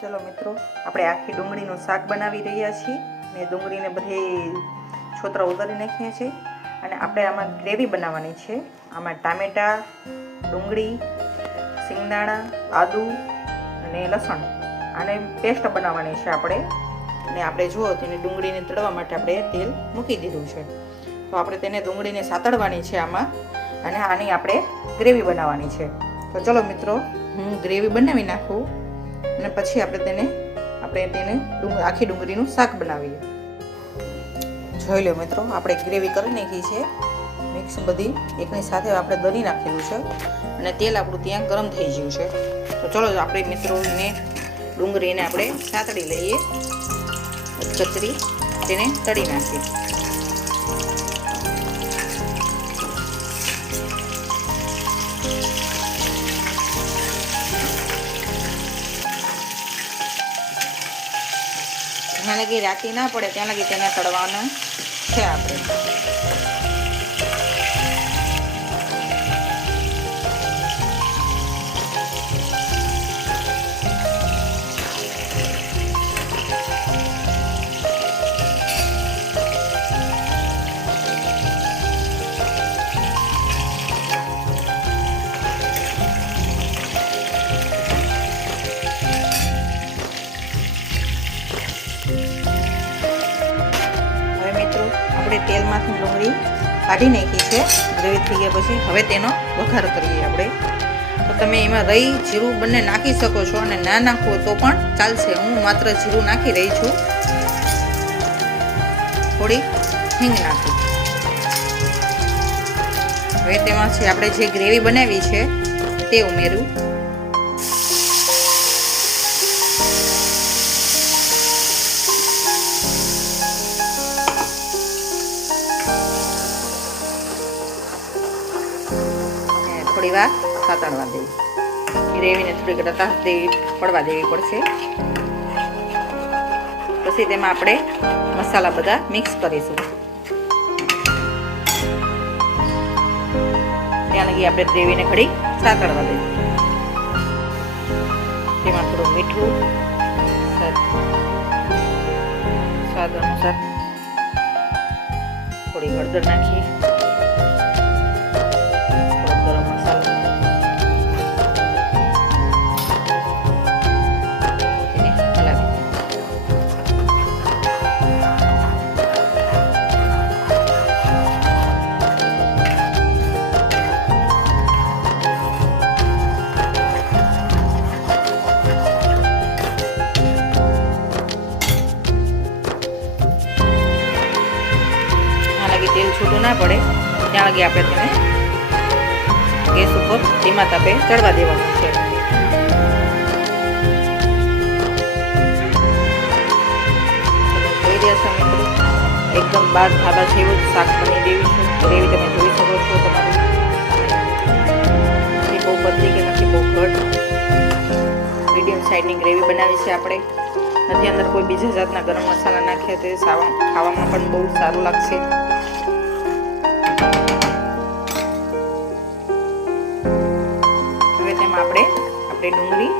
ચલો મિત્રો, આપણે આખી ડુંગળીનું શાક બનાવી રહ્યા છીએ ને ડુંગળીને બધે છોતરા ઉતારી નાખીએ છીએ અને આપણે આમાં ગ્રેવી બનાવવાની છે. આમાં ટામેટા, ડુંગળી, સિંગદાણા, આદુ અને લસણ આને પેસ્ટ બનાવવાની છે આપણે. અને આપણે જુઓ તેને ડુંગળીને તળવા માટે આપણે તેલ મૂકી દીધું છે. તો આપણે તેને ડુંગળીને સાતળવાની છે આમાં અને આની આપણે ગ્રેવી બનાવવાની છે. તો ચલો મિત્રો, હું ગ્રેવી બનાવી નાખું અને પછી આપણે તેને આખી ડુંગળીનું શાક બનાવીએ. જોઈ લો મિત્રો, આપણે ગ્રેવી કરી નાખી છે મિક્સ બધી એકની સાથે આપણે દળી નાખેલું છે અને તેલ આપણું ત્યાં ગરમ થઈ ગયું છે. તો ચલો આપણે મિત્રોને ડુંગળીને આપણે સાતળી લઈએ, કચરી તેને તળી નાખીએ. જ્યાં લગી રાતી ના પડે ત્યાં લગી તેને તળવાના છે આપણે. આપણે તેલમાંથી ડુંગળી કાઢી નાખી છે ગ્રેવી થઈ ગયા પછી. હવે તેનો વઘાર કરીએ આપણે. તો તમે એમાં રહી જીરું બંને નાખી શકો છો અને ના નાખવો તો પણ ચાલશે. હું માત્ર જીરું નાખી રહી છું. થોડી હિંગ નાખી. હવે તેમાં છે આપણે જે ગ્રેવી બનાવી છે તે ઉમેર્યું. થોડી વાર સાતળવા દેવી. ગ્રેવીને થોડીક રતાશ પડવા દેવી પડશે. પછી તેમાં આપણે મસાલા બધા મિક્સ કરીશું. ત્યાં લગી આપણે ગ્રેવીને ઘડી સાતળવા દેવી. તેમાં થોડું મીઠું, સ્વાદ અનુસાર થોડી હળદર નાખીએ. તેલ છૂટું ના પડે ત્યાં લગી આપણે તેને ગેસ ઉપર ધીમા તાપે ચડવા દેવાનું છે. જોઈ રહ્યા છો મિત્રો, એકદમ બાર ધાબા જેવું શાક બની રહ્યું છે. ગ્રેવી તમે જોઈ શકો છો તમારી. નથી બહુ પતલી કે નથી બહુ ઘટ, મીડિયમ સાઈઝની ગ્રેવી બનાવી છે આપણે. નથી અંદર કોઈ બીજા જાતના ગરમ મસાલા નાખ્યા તે ખાવામાં પણ બહુ સારું લાગશે. આપણે ડુંગળી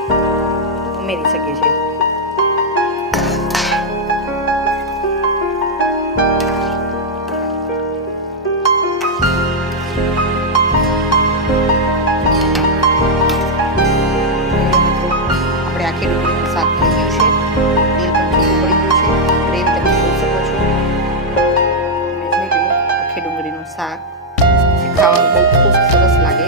ઉમેરી શકીએ છીએ. આપણે આખી ડુંગળીનું શાક થઈ ગયું છે. તેલ પણ થોડું પડી ગયું છે. ગ્રેવી તમે જોઈ શકો છો. તમે જોઈ લો આખી ડુંગળીનું શાક ખાવાનું બહુ ખૂબ સરસ લાગે.